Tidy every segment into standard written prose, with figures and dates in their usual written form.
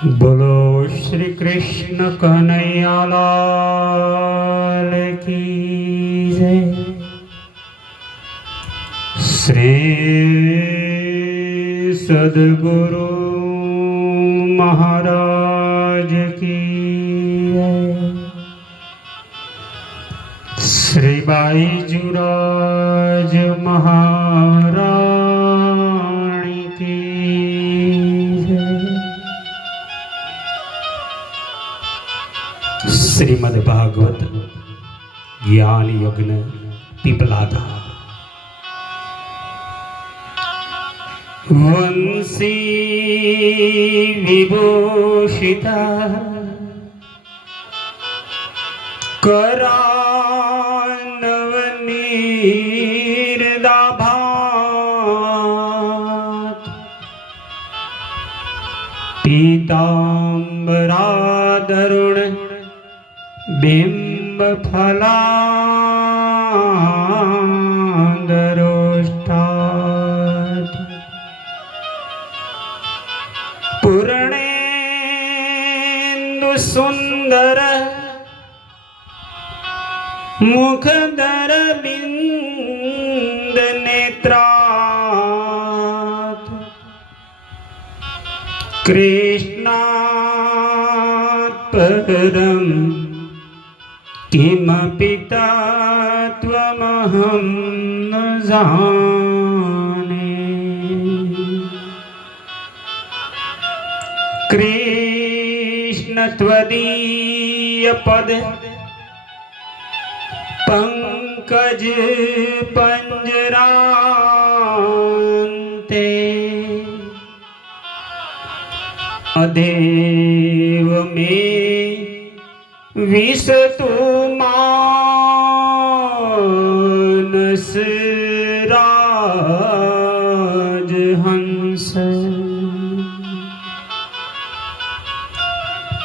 बोलो श्री कृष्ण कन्हैया लाल की जय। श्री सद्गुरु महाराज की जय। श्री बाईजूराज महाराणी की जय। श्रीमद् भागवत ज्ञान यज्ञ पिपलाधा। वंशी विभूषिता करानवनीर्दाभात् पीताम्बरादरुण बिम्बफलादरोष्ठात् पूर्णेन्दु सुंदर मुखधर बिंद नेत्रात् कृष्णात् परम् किमपि तत्त्वमहं न जाने। कृष्ण त्वदीय पद पंकज पंजरान्ते अदेव में विसतु मानस राजहंस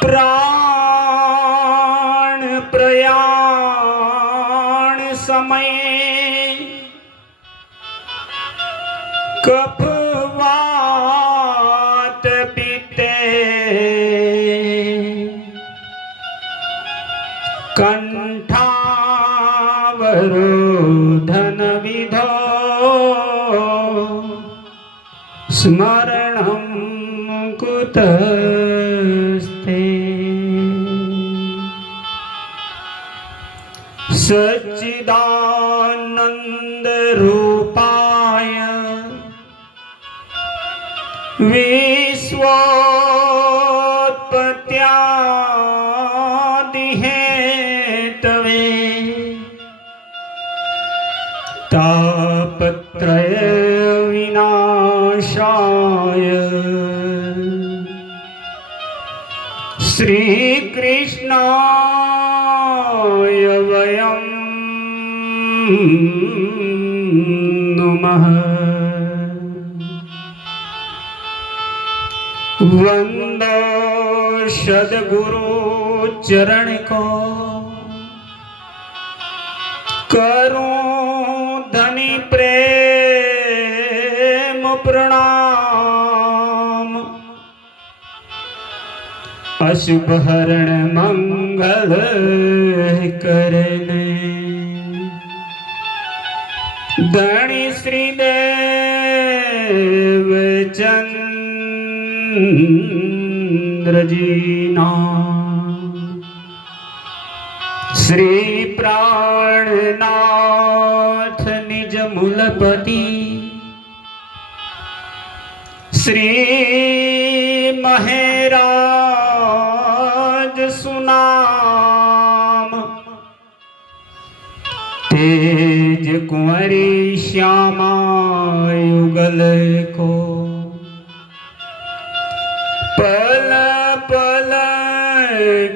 प्राण प्रयाण समय कफवात पित्ते कंठावरोधन विधो स्मरणं कुतस्ते। सच्चिदानंद रूपाय विश्वोत्पत्त्यादि हेतवे तापत्रय विनाशाय श्री कृष्णाय वयं नमः। वंदो सद्गुरु चरण को करूं धनी प्रेम प्रणाम। अशुभ हरण मंगल करने धनी श्रीदेव चंद्र जीना श्री प्राणनाथ निज मूलपति श्री महराज सुनाम तेज कुंवरी श्यामा युगल को पल पल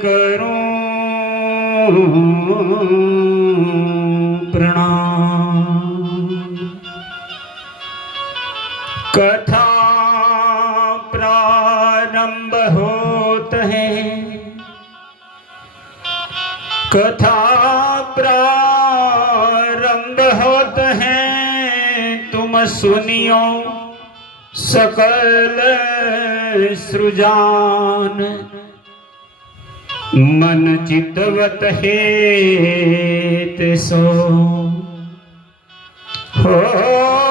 करूं प्रणाम। कथा प्रारंभ होत है कथा प्रारंभ होत है तुम सुनियो सकल सृजान मन चितवत हेत सो होत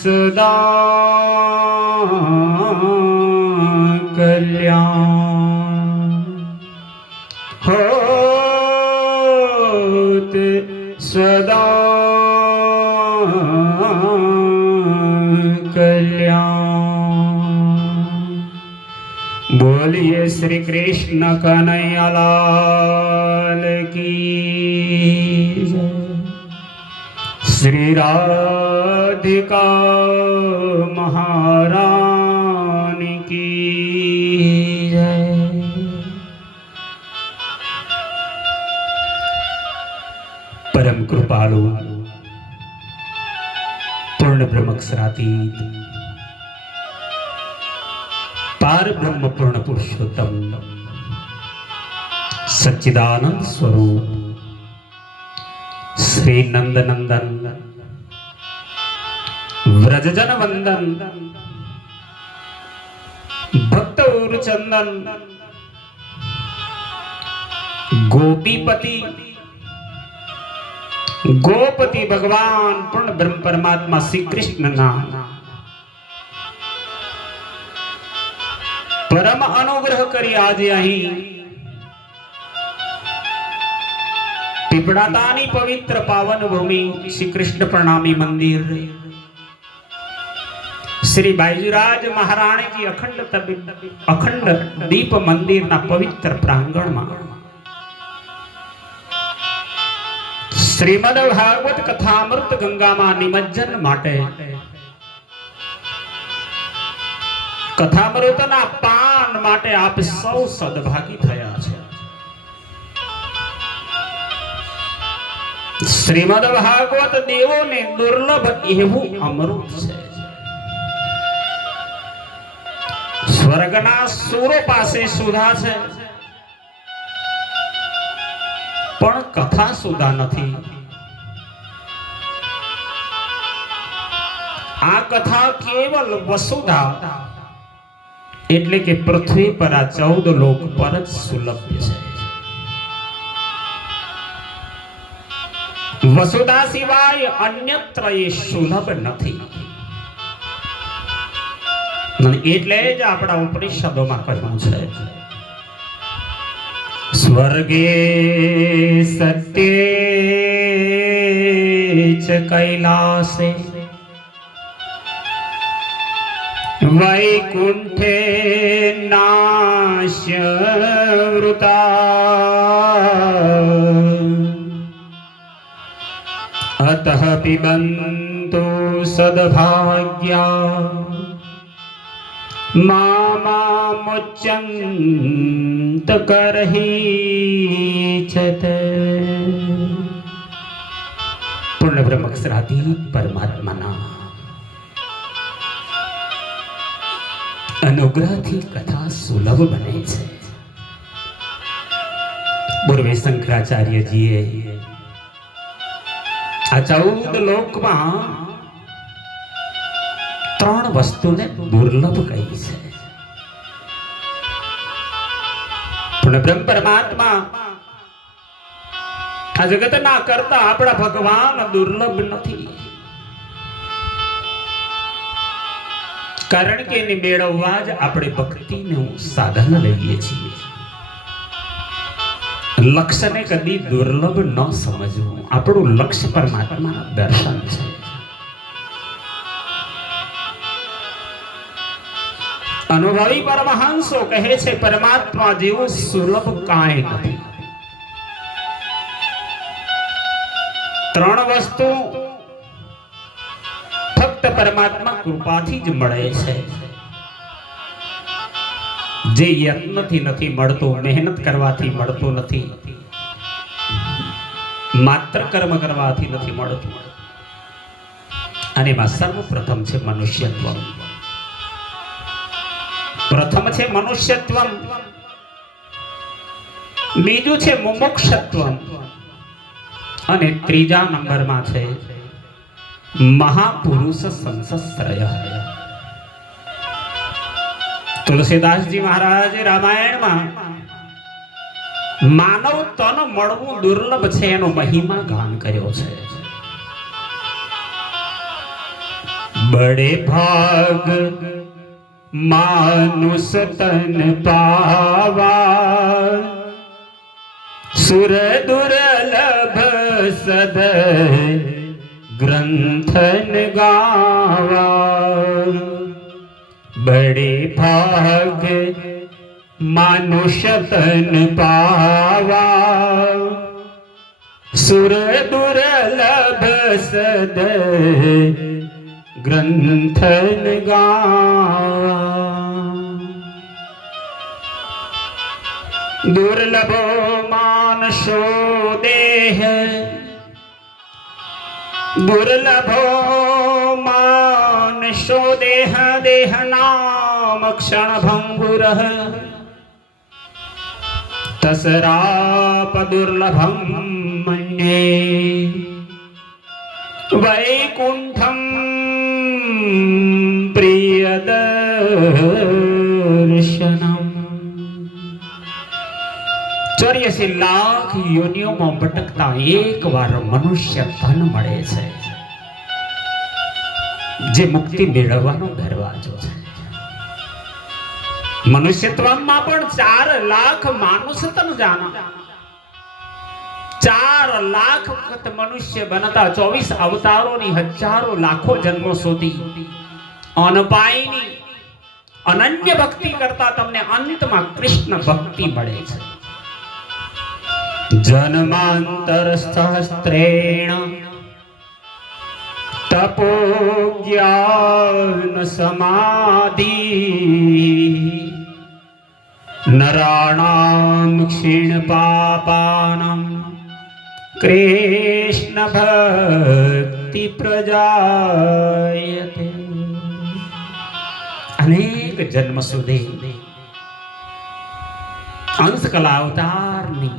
सदा कल्याण होत सदा बोलिए श्री कृष्ण कन्हैया लाल की जय। श्री राधिका महारानी की जय। परम कृपालु पूर्ण ब्रह्मक्षरातीत पार ब्रह्म पूर्ण पुरुषोत्तम सच्चिदानंद स्वरूप श्री नंद नंदन व्रजजन वंदन भक्त और चंदन गोपीपति गोपति भगवान पूर्ण ब्रह्म परमात्मा श्री कृष्ण नाम परम अनुग्रह करी आज अहीं पीपड़ातानी पवित्र पावन भूमि श्री कृष्ण प्रणामी मंदिर श्री बायजुराज महाराणी जी अखंड दीप मंदिर ना पवित्र प्रांगण में श्रीमद भागवत कथामृत गंगा में निमज्जन माटे कथामृतना पान माटे आप सौ सद्भागी थया छे। श्रीमद भागवत देवो ने दुर्लभ एवं अमृत छे। स्वर्गना सूरो पासे सुधा छे पण कथा सुधा नथी। आ कथा केवल वसुधा એટલે કે પૃથ્વી પર આ 14 લોક પર જ સુલભ્ય છે। વસુધા સિવાય અન્યત્ર એ સુલભ નથી એટલે જ આપણા ઉપનિષદોમાં કહ્યું છે સ્વર્ગે સત્યે ચ કૈલાસે वैकुंठे नाश्य वृता अतः पिबन्तु सद्भाग्या मामुच्यन्त करहीचत। पूर्ण ब्रह्मक्षरातीत परमात्माना अनुग्रह थी कथा सुलभ बने छे। पूर्वे शंकराचार्य जीए आ 14 लोक में 3 वस्तु ने दुर्लभ कही छे। ब्रह्म परमात्मा आ जगत ना करता आपड़ा भगवान दुर्लभ नहीं कारण के एने मेळववा ज आपणे भक्तिનું साधन લઈએ છીએ। लक्ष्य ने कदी दुर्लभ न समझવું। આપણું લક્ષ્ય પરમાત્માના દર્શન છે। અનુભવી પરમહંસો કહે છે પરમાત્મા જેવું સુલભ કાંઈ નથી। 3 વસ્તુ परमात्मा कृपा थी ज मळे छे। जे यत्न थी नथी मळतो, मेहनत करवाथी मळतो नथी, मात्र कर्म करवाथी नथी मळतो। अने एमां सर्वप्रथम छे मनुष्यत्व। प्रथम छे मनुष्यत्व, बीजू छे मुमुक्षत्व अने त्रीजा नंबर मां छे મહાપુરુષ સંસશ્રય. તુલસીદાસજી મહારાજે રામાયણમાં માનવ તન મળવું દુર્લભ છે એનો મહિમા ગાન કર્યો છે. બડે ભાગ માનુષ તન પાવા, સુર દુર્લભ સદ ગ્રંથન ગાવા. બડે ભાગ માનુષ તન પાવા, સુર દુર્લભ સદ ગ્રંથન ગાવા. દુર્લભો માનસો દેહ, દુર્લભો માનસો દેહ, દેહ નામ ક્ષણ ભંગુર, તસરાપ દુર્લભમ મન્યે વૈકુંઠમ પ્રિયદર્શનમ. 84 લાખ યોનિઓમાં ભટકતા એકવાર મનુષ્ય ધન મળે છે, જે મુક્તિ મેળવવાનો દરવાજો છે. મનુષ્યત્વમાં પણ 4 લાખ માનુષ તન જાના, 4 લાખ વખત મનુષ્ય બનતા 24 અવતારોની હજારો લાખો જન્મો સુધી અનપાયની અનન્ય ભક્તિ કરતા તમને અંતમાં કૃષ્ણ ભક્તિ મળે છે. જન્માંતર સહસ્ત્રેણ તપો જ્ઞાન સમાધિ, નરાણામ ક્ષીણ પાપાનામ કૃષ્ણ ભક્તિ પ્રજાયતે. અનેક જન્મ સુધી અંશકલા અવતારની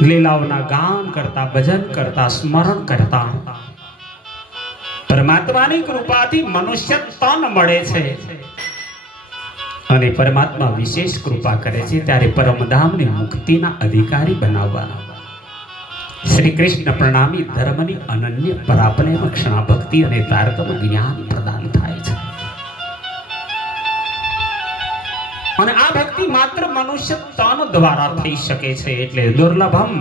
લીલાઓના ગાન કરતા, ભજન કરતા, સ્મરણ કરતા પરમાત્માની કૃપાથી મનુષ્ય તન મળે છે અને પરમાત્મા વિશેષ કૃપા કરે છે ત્યારે પરમધામને મુક્તિના અધિકારી બનાવવાના શ્રી કૃષ્ણ પ્રણામી ધર્મની અનન્ય પરાપલેમ ક્ષણા ભક્તિ અને તારતમ જ્ઞાન પ્રદાન થાય છે. અને આ ભક્તિ માત્ર મનુષ્ય તન દ્વારા થઈ શકે છે. એટલે દુર્લભમ,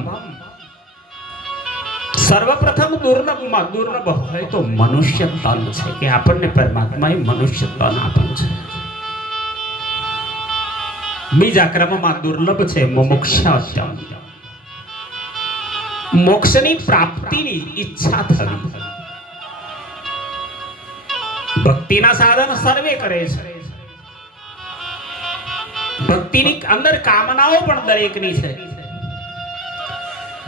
સર્વપ્રથમ દુર્લભમાં દુર્લભ હોય તો મનુષ્ય તન છે કે આપણને પરમાત્માએ મનુષ્ય તન આપ્યું છે. બીજા ક્રમમાં દુર્લભ છે મુમુક્ષાત્મ, મોક્ષની પ્રાપ્તિની ઈચ્છા થવી. ભક્તિના સાધન સર્વે કરે છે, ભક્તિની અંદર કામનાઓ પણ દરેકની છે,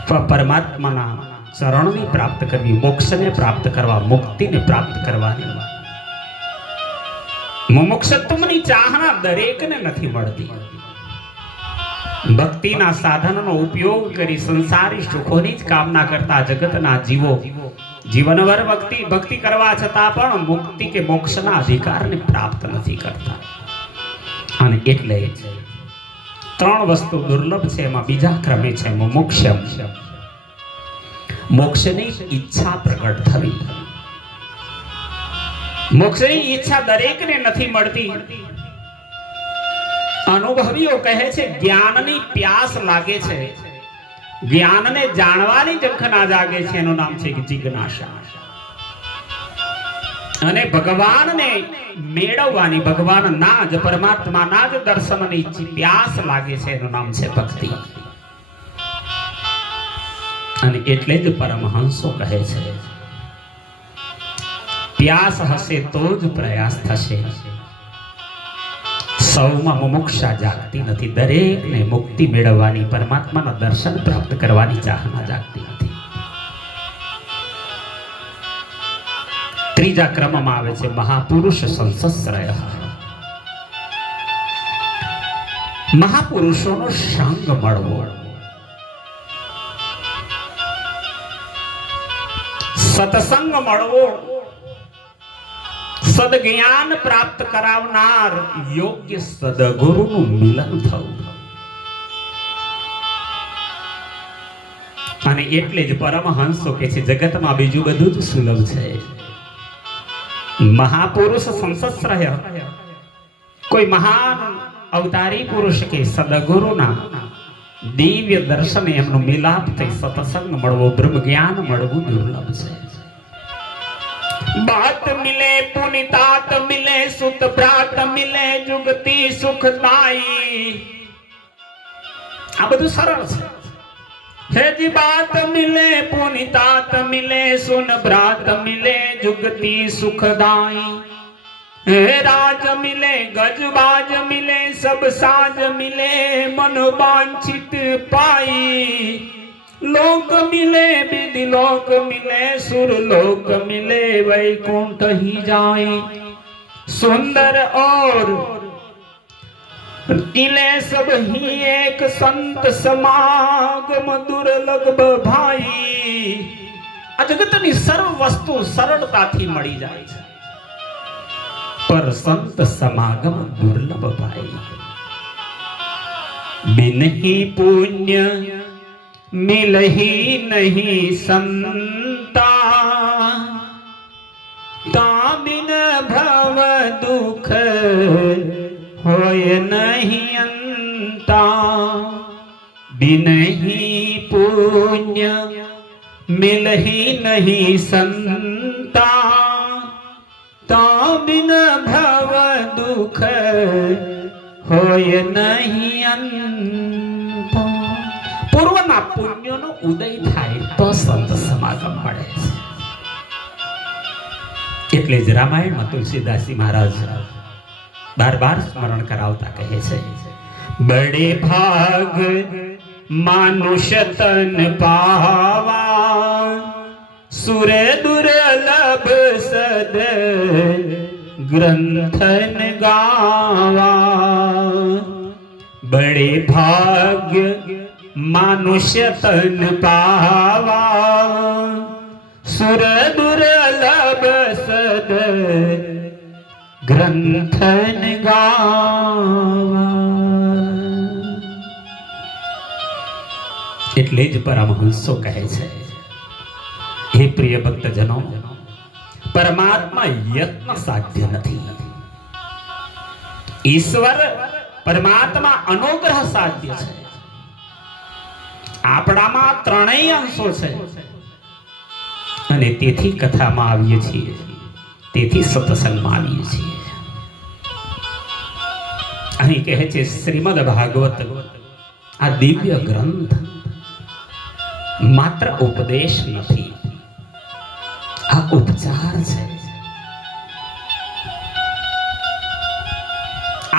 પણ પરમાત્માના ચરણની પ્રાપ્ત કરવી, મોક્ષને પ્રાપ્ત કરવા, મુક્તિને પ્રાપ્ત કરવાની મુમુક્ષત્વની ચાહના દરેકને નથી મળતી. ભક્તિના સાધનનો ઉપયોગ કરી સંસારી સુખોની જ કામના કરતા જગતના જીવો જીવનભર ભક્તિ કરવા છતાં પણ મુક્તિ કે મોક્ષના અધિકારને પ્રાપ્ત નથી કરતા. અને એટલે 3 વસ્તુ દુર્લભ છે. એમાં બીજા ક્રમે છે મુમુક્ષમ, મોક્ષની ઈચ્છા પ્રગટ થવી. મોક્ષની ઈચ્છા દરેકને નથી મળતી. અનુભવીઓ કહે છે જ્ઞાનની પ્યાસ લાગે છે, જ્ઞાનને જાણવાની ઝંખના જાગે છે, એનું નામ છે જિજ્ઞાસા. અને ભગવાનને મેળવવાની, ભગવાનના જ પરમાત્માના જ દર્શનની પ્યાસ લાગે છે, એનું નામ છે ભક્તિ. અને એટલે જ પરમહંસો કહે છે પ્યાસ હશે તો જ પ્રયાસ થશે. સૌમાં મુમુક્ષા જાગતી નથી. દરેકને મુક્તિ મેળવવાની, પરમાત્માના દર્શન પ્રાપ્ત કરવાની ચાહના જાગતી નથી. ત્રીજા ક્રમમાં આવે છે મહાપુરુષ સંસશ્રય. મહાપુરુષોનો સંગ મળવો. સત્સંગ મળવો, સદજ્ઞાન પ્રાપ્ત કરાવનાર યોગ્ય સદગુરુનું મિલન થવું. અને એટલે જ પરમહંસો કે છે જગતમાં બીજું બધું જ સુલભ છે. મહાપુરુષ સંસત્સરય, કોઈ મહાન અવતારી પુરુષ કે સદગુરુના દિવ્ય દર્શન એમનો મિલાપ થઈ સત્સંગ મળવો, બ્રહ્મ જ્ઞાન મળવું દુર્લભ છે. बात मिले पुनितात मिले सुत प्रात मिले जुगती सुखदाई. આ બધું સરળ છે. હે જી બાત મિલે પુનિतात मिले सुन प्रात मिले जुगती सुखदाई. हे राज मिले गजबाज मिले सब साज मिले मन वांछित पाई. लोक मिले विधि लोक मिले सुर लोक मिले वैकुंठ ही जाए. सुंदर और किले सब ही एक संत समागम दुर्लभ भाई. આ જગતની સર્વ વસ્તુ સરળતાથી મળી જાય છે, પર સંત સમાગમ દુર્લભ ભાઈ. બિનહી પુણ્ય मिलही नहीं संता, ता बिन भव दुख होय नहीं अंता. बिनही पुण्य मिलही नहीं संता, ता बिन भव दुख होय नहीं अंता. પૂર્વના પુણ્યનો ઉદય થાય તો સંત સમાગમ મળે છે. એટલે જ રામાયણમાં તુલસીદાસજી મહારાજ બાર સ્મરણ કરાવતા કહે છે, બડે ભાગ માનુષ્ય તન પાવા, સુર દુર્લભ સદ ગ્રંથન ગાવા. બડે ભાગ્ય मानुष्य तन पावा, सुर दुर्लभ सद ग्रंथन गावा. એટલે જ પરમહંસો કહે છે, હે પ્રિય ભક્તજનો, પરમાત્મા યત્ન સાધ્ય નથી. ઈશ્વર પરમાત્મા અનુગ્રહ સાધ્ય છે. આપણામાં ત્રણેય અંશો છે અને તેથી કથામાં આવીએ છીએ, તેથી સત્સંગમાં આવીએ છીએ. અહીં કહે છે શ્રીમદ ભાગવત આ દિવ્ય ગ્રંથ માત્ર ઉપદેશ નથી, આ ઉપચાર છે.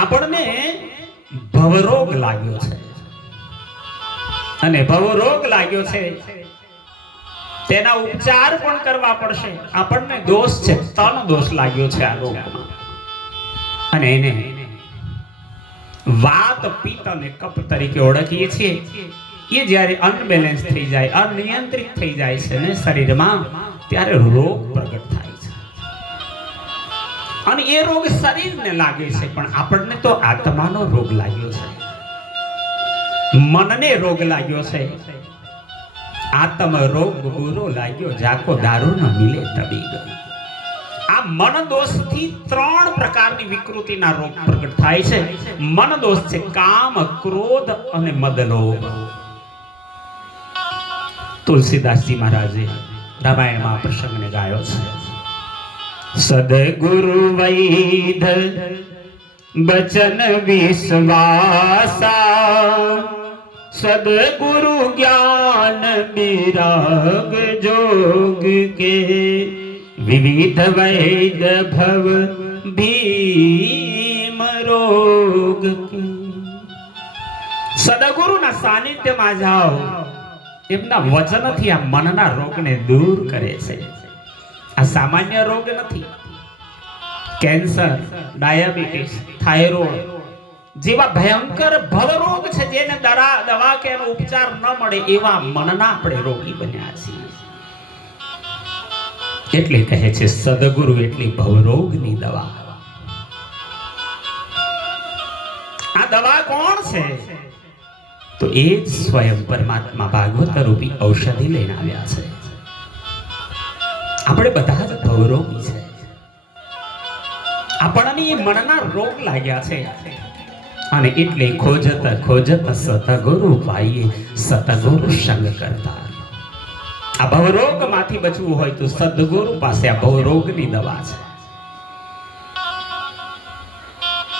આપણને ભવરોગ લાગ્યો છે અને ભવરોગ લાગ્યો છે, તેના ઉપચાર પણ કરવા પડશે. આપણને દોષ છે, તન દોષ લાગ્યો છે આ રોગમાં, અને એને વાત પિત્ત અને કફ તરીકે ઓળખીએ છીએ. એ જ્યારે અનબેલેન્સ થઈ જાય, અનિયંત્રિત થઈ જાય છે ને શરીરમાં, ત્યારે રોગ પ્રગટ થાય છે. અને એ રોગ શરીરને લાગે છે, પણ આપણને તો આત્માનો રોગ લાગ્યો છે, મનને રોગ લાગ્યો છે. આત્મ રોગ ગુરુ લાગ્યો, જાકો દારૂ ન મિલે તબીબ. આ મન દોષથી ત્રણ પ્રકારની વિકૃતિના રોગ પ્રગટ થાય છે. મન દોષ છે કામ, ક્રોધ અને મદલોભ. તુલસીદાસજી મહારાજે રામાયણમાં પ્રસંગને ગાયો છે. સદગુરુ વૈદ બચન વિશ્વાસા, सदगुरु ज्ञान विराग जोग के, विविध वैद भव भीम रोग के. સદગુરુના સાનિધ્યમાં જાઓ, એમના વચનથી આ મનના રોગને દૂર કરે છે. આ સામાન્ય રોગ નથી. કેન્સર, ડાયાબિટીસ, થાઇરોઇડ જેવા ભયંકર ભવરોગ છે, જેને દવા કે એનો ઉપચાર ન મળે, એવા મનના આપણે રોગી બન્યા છીએ. એટલે કહે છે સદગુરુ એટલી ભવરોગની દવા. આ દવા કોણ છે? તો એ જ સ્વયં પરમાત્મા ભાગવત રૂપી ઔષધિ લઈને આવ્યા છે. આપણે બધા જ ભવરોગી છે. આપણને મનના રોગ લાગ્યા છે અને એટલે ખોજત ખોજત સતગુરુ પાઈએ સતગુરુ સંગ કરતા. આ ભવરોગ માંથી બચવું હોય તો સદગુરુ પાસે આ ભવરોગની દવા છે.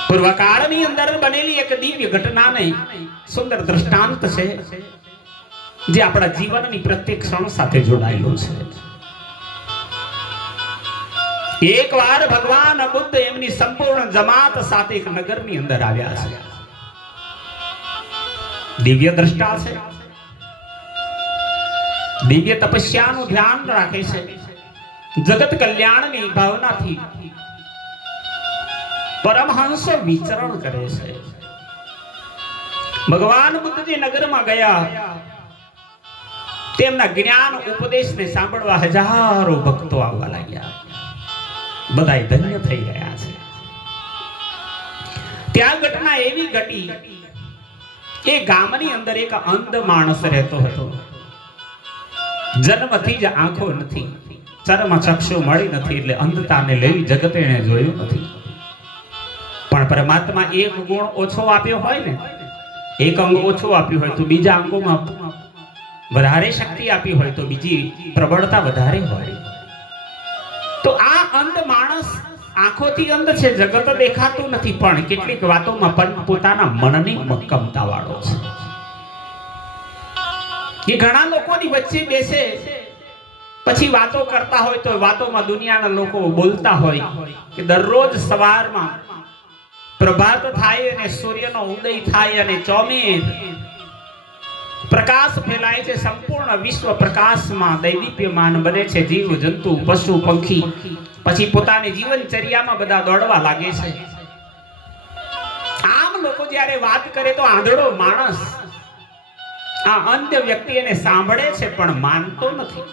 પૂર્વકાળની અંદર બનેલી એક દિવ્ય ઘટનાને સુંદર દ્રષ્ટાંત છે જે આપણા જીવનની પ્રત્યેક ક્ષણ સાથે જોડાયેલું છે. એકવાર ભગવાન બુદ્ધ એમની સંપૂર્ણ જમાત સાથે એક નગરની અંદર આવ્યા છે. દિવ્ય દ્રષ્ટા છે, દિવ્ય તપસ્યાનું ધ્યાન રાખે છે, જગત કલ્યાણની ભાવનાથી પરમહંસ વિચરણ કરે છે. ભગવાન બુદ્ધજી નગરમાં ગયા, તેમના જ્ઞાન ઉપદેશને સાંભળવા હજારો ભક્તો આવવા લાગ્યા. બધાય ધન્ય થઈ રહ્યા છે. ત્યાં ઘટના એવી ઘટી, એ ગામની અંદર એક અંધ માણસ રહેતો હતો. જન્મથી જ આંખો નથી, ચર્મ ચક્ષુ મળી નથી, એટલે અંધતાને લેવી જગતે એને જોયું નથી. પણ પરમાત્મા એક ગુણ ઓછો આપ્યો હોય ને, એક અંગ ઓછો આપ્યું હોય તો બીજા અંગોમાં વધારે શક્તિ આપી હોય તો બીજી પ્રબળતા વધારે હોય. તો આ અંધ માણસ આંખોથી અંધ છે, જગત દેખાતું નથી, પણ કેટલીક વાતોમાં પણ પોતાના મનની મક્કમતા વાળો છે. એ ઘણા લોકોની વચ્ચે બેસે, પછી વાતો કરતા હોય તો વાતોમાં દુનિયાના લોકો બોલતા હોય કે દરરોજ સવારમાં પ્રભાત થાય અને સૂર્યનો ઉદય થાય અને ચોમેર પ્રકાશ ફેલાય છે, સંપૂર્ણ વિશ્વ પ્રકાશમાં દૈદીપ્યમાન બને છે. જીવ જંતુ પશુ પંખી પછી પોતાની જીવનચર્યામાં બધા દોડવા લાગે છે. આમ લોકો જ્યારે વાત કરે તો આંધળો માણસ આ અંધ વ્યક્તિ એને સાંભળે છે પણ માનતો નથી.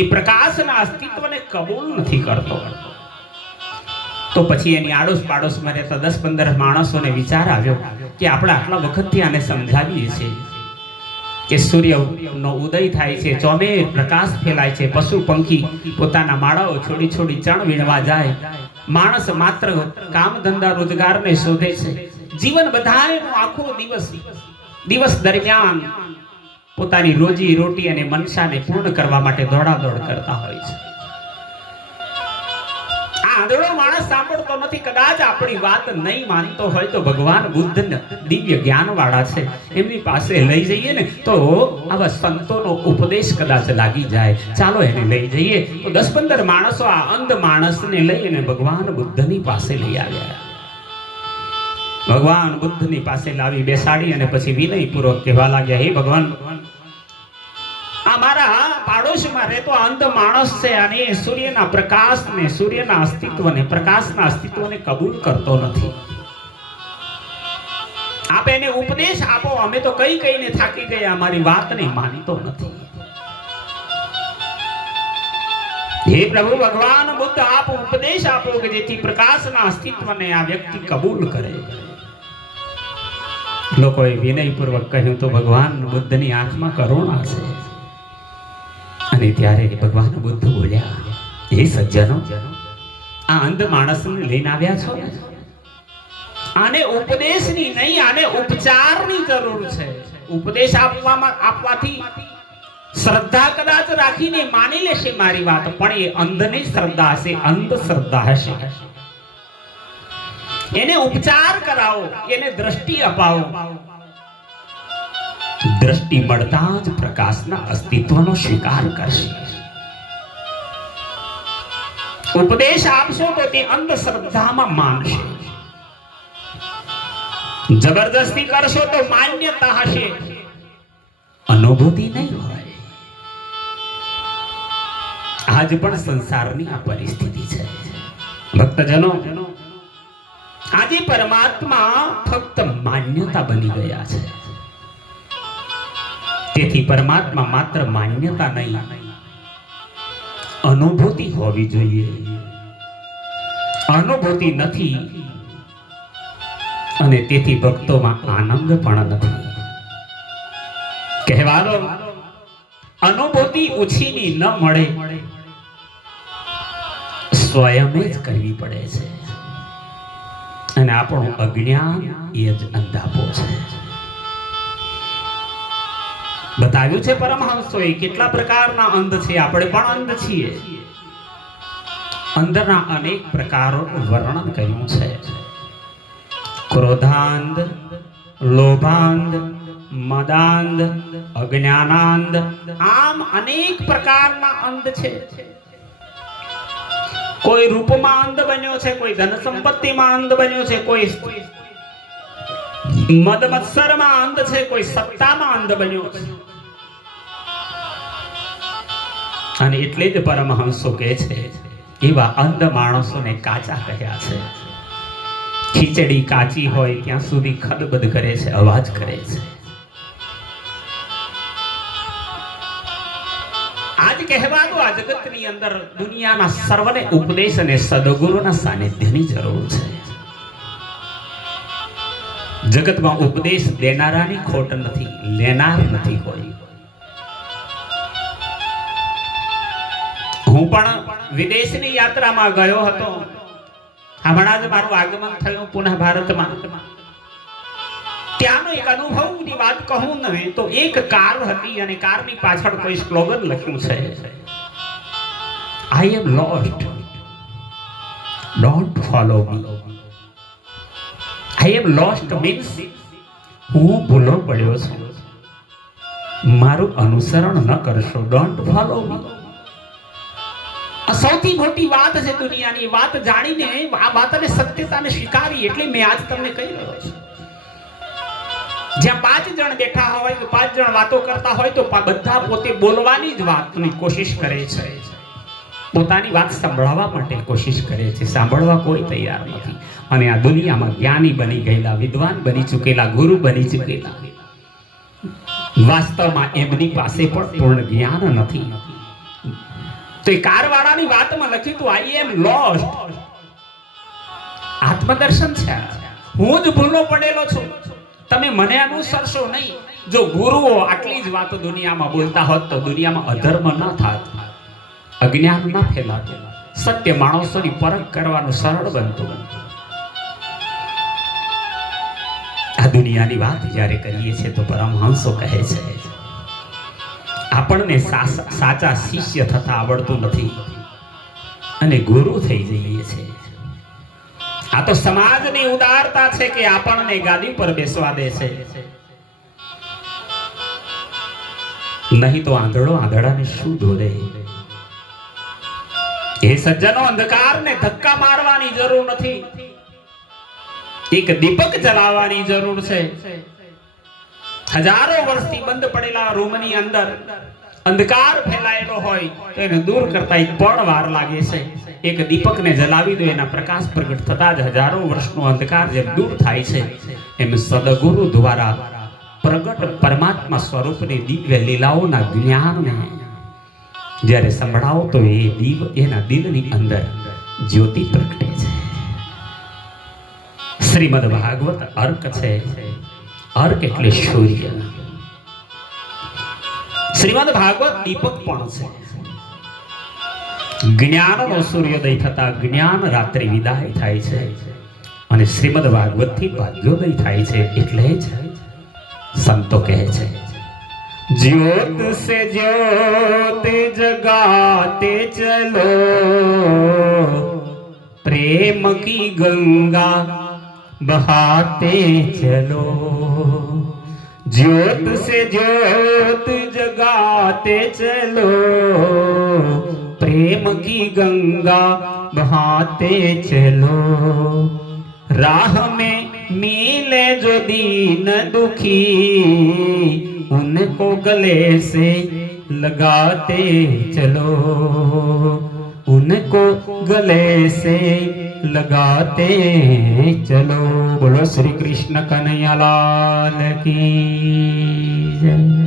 એ પ્રકાશના અસ્તિત્વને કબૂલ નથી કરતો. તો પછી એની આડોશ પાડોશમાં રહેતા 10-15 માણસોને વિચાર આવ્યો કે આપણે આટલા વખતથી આને સમજાવીએ છીએ કે સૂર્યનો ઉદય થાય છે, ચોમેર પ્રકાશ ફેલાય છે, પશુ પંખી પોતાના માળાઓ છોડી છોડી ચણ વીણવા જાય, માણસ માત્ર કામ ધંધા રોજગારને શોધે છે. જીવન બધાનો આખો દિવસ દરમિયાન પોતાની રોજી રોટી અને મનસાને પૂર્ણ કરવા માટે દોડાદોડ કરતા હોય છે. આ આંધળો માણસ સાંભળતો નથી. કદાચ આપણી વાત નહીં માનતો હોય તો ભગવાન બુદ્ધ દિવ્ય જ્ઞાન વાળા છે, એમની પાસે લઈ જઈએ ને તો આવા સંતોનો ઉપદેશ કદાચ લાગી જાય. ચાલો એને લઈ જઈએ. તો 10-15 માણસો આ અંધ માણસને લઈને ભગવાન બુદ્ધની પાસે લઈ આવ્યા. ભગવાન બુદ્ધની પાસે લાવી બેસાડી અને પછી વિનયપૂર્વક કહેવા લાગ્યા, હે ભગવાન, આ મારા પાડોશમાં રહેતો અંધ માણસ છે અને એ સૂર્યના પ્રકાશને, સૂર્યના અસ્તિત્વને, પ્રકાશના અસ્તિત્વને કબૂલ કરતો નથી. આપ એને ઉપદેશ આપો. અમે તો કઈ કઈને થાકી ગયા, અમારી વાતને માનતો નથી. હે પ્રભુ ભગવાન બુદ્ધ, આપ ઉપદેશ આપો કે જેથી પ્રકાશના અસ્તિત્વને આ વ્યક્તિ કબૂલ કરે. લોકોએ વિનયપૂર્વક કહ્યું તો ભગવાન બુદ્ધની આંખમાં કરુણા છે. અને ત્યારે ભગવાન બુદ્ધ બોલ્યા, હે સજ્જનો, આ અંધ માણસને લઈને આવ્યા છો, આને ઉપદેશની નહીં, આને ઉપચારની જરૂર છે. ઉપદેશ આપવાથી શ્રદ્ધા કદાચ રાખીને માની લેશે મારી વાત, પણ એ અંધની શ્રદ્ધા હશે, અંધશ્રદ્ધા હશે. એને ઉપચાર કરાવો, એને દ્રષ્ટિ અપાવો. દ્રષ્ટિ મળતા જ પ્રકાશના અસ્તિત્વનો સ્વીકાર કરશે. ઉપદેશ આપશો તો તે અંધશ્રદ્ધામાં માનશે. જબરદસ્તી કરશો તો માન્યતા હશે, અનુભૂતિ નહીં હોય. આજ પણ સંસારની આ પરિસ્થિતિ છે. ભક્તજનો, આજે પરમાત્મા ફક્ત માન્યતા બની ગયા છે. તેથી પરમાત્મા માત્ર માન્યતા નહીં, અનુભૂતિ હોવી જોઈએ. અનુભૂતિ નથી અને તેથી ભક્તોમાં આનંદ પણ નથી. કહેવાનો અનુભૂતિ ઉછીની ન મળે, સ્વયં જ કરવી પડે છે. અને આપણું અજ્ઞાન એ જ અંધાપો છે. બતાવ્યું છે પરમહંસોએ કેટલા પ્રકારના અંધ છે. આપણે પણ અંધ છીએ. અંધના અનેક પ્રકારોનું વર્ણન કર્યું છે. ક્રોધાંધ, લોભાંધ, મદાંધ, અજ્ઞાનાંધ, આમ અનેક પ્રકારના અંધ છે. કોઈ રૂપમાં અંધ બન્યો છે, કોઈ ધન સંપત્તિમાં અંધ બન્યો છે, કોઈ મદ મત્સરમાં અંધ છે, કોઈ સત્તામાં અંધ બન્યો છે. અને એટલે જ પરમહંસો કહે છે એવા અંધ માણસોને કાચા કહ્યા છે. ખીચડી કાચી હોય ત્યાં સુધી ખદબદ કરે છે, અવાજ કરે છે. આજ કહેવાનું આ જગતની અંદર દુનિયાના સર્વને ઉપદેશ અને સદગુરુના સાનિધ્યની જરૂર છે. જગતમાં ઉપદેશ દેનારાની ખોટ નથી, લેનાર નથી કોઈ. હું પણ વિદેશની યાત્રામાં ગયો હતો. હમણાં જ મારું આગમન થયું પુનઃ ભારતમાં. ત્યાંનો એક અનુભવની વાત કહું ને તો એક કાર હતી અને કારની પાછળ કોઈ સ્લોગન લખ્યું છે, I am lost, don't follow me. I am lost means હું ભૂલો પડ્યો છું, મારું અનુસરણ ન કરશો, don't follow me. આ સૌથી મોટી વાત છે દુનિયાની. વાત જાણીને આ વાતને સત્યતાને સ્વીકારી એટલે મેં આજ તમને કહી રહ્યો છું. જ્યાં 5 જણ બેઠા હોય તો 5 જણ વાતો કરતા હોય તો બધા પોતે બોલવાની જ વાતની કોશિશ કરે છે, પોતાની વાત સંભળાવવા માટે કોશિશ કરે છે. સાંભળવા કોઈ તૈયાર નથી. અને આ દુનિયામાં જ્ઞાની બની ગયેલા, વિદ્વાન બની ચૂકેલા, ગુરુ બની ચૂકેલા, વાસ્તવમાં એમની પાસે પણ પૂર્ણ જ્ઞાન નથી. તો એ કારવાળાની વાતમાં લખ્યું હતું આઈ એમ લોસ્ટ. આત્મદર્શન છે. હું જ ભૂલો પડેલો છું, તમે મને અનુસરશો નહીં. જો ગુરુઓ આટલી જ વાતો દુનિયામાં બોલતા હોત તો દુનિયામાં અધર્મ ન થાત, અજ્ઞાન ન ફેલાત, સત્ય માણસોની પરખ કરવાનું સરળ બનતું. આ દુનિયાની વાત જ્યારે કરીએ છીએ તો પરમહંસો કહે છે આપણને સાચા શિષ્ય થતા આવડતું નથી અને ગુરુ થઈ જઈએ છે. આ તો સમાજની ઉદારતા છે કે આપણને ગાદી પર બેસવા દે છે. નહીં તો આંધળો આંધળાને શું દોરે. એ સજ્જનો, અંધકારને ધક્કા મારવાની જરૂર નથી, એક દીપક જલાવવાની જરૂર છે. હજારો વર્ષથી બંધ પડેલા રૂમની અંદર અંધકાર ફેલાયેલો હોય તો એને દૂર કરતા એક પણ વાર લાગે છે. એક દીપકને જલાવી દો, એના પ્રકાશ પ્રગટ થતા જ હજારો વર્ષનો અંધકાર જેમ દૂર થાય છે, એમ સદગુરુ દ્વારા પ્રગટ પરમાત્મા સ્વરૂપની દિવ્ય લીલાઓના જ્ઞાનને જ્યારે સંભળાવો તો એ એના દિલની અંદર જ્યોતિ પ્રગટે છે. શ્રીમદ ભાગવત અર્ક છે. અર્ક એટલે સૂર્ય. શ્રીમદ ભાગવત દીપક પણ છે. જ્ઞાનનો સૂર્યોદય થતા જ્ઞાન રાત્રિ વિદાય થાય છે અને શ્રીમદ ભાગવત થી ભાગ્યોદય થાય છે. એટલે જ સંતો કહે છે જ્યોત સે જ્યોત જગાતે ચલો, પ્રેમ કી ગંગા बहाते चलो. ज्योत से ज्योत जगाते चलो, प्रेम की गंगा बहाते चलो. राह में मिले जो दीन दुखी, उनको गले से लगाते चलो, उनको गले से लगाते चलो. बोलो श्री कृष्ण कन्हैया लाल की जय.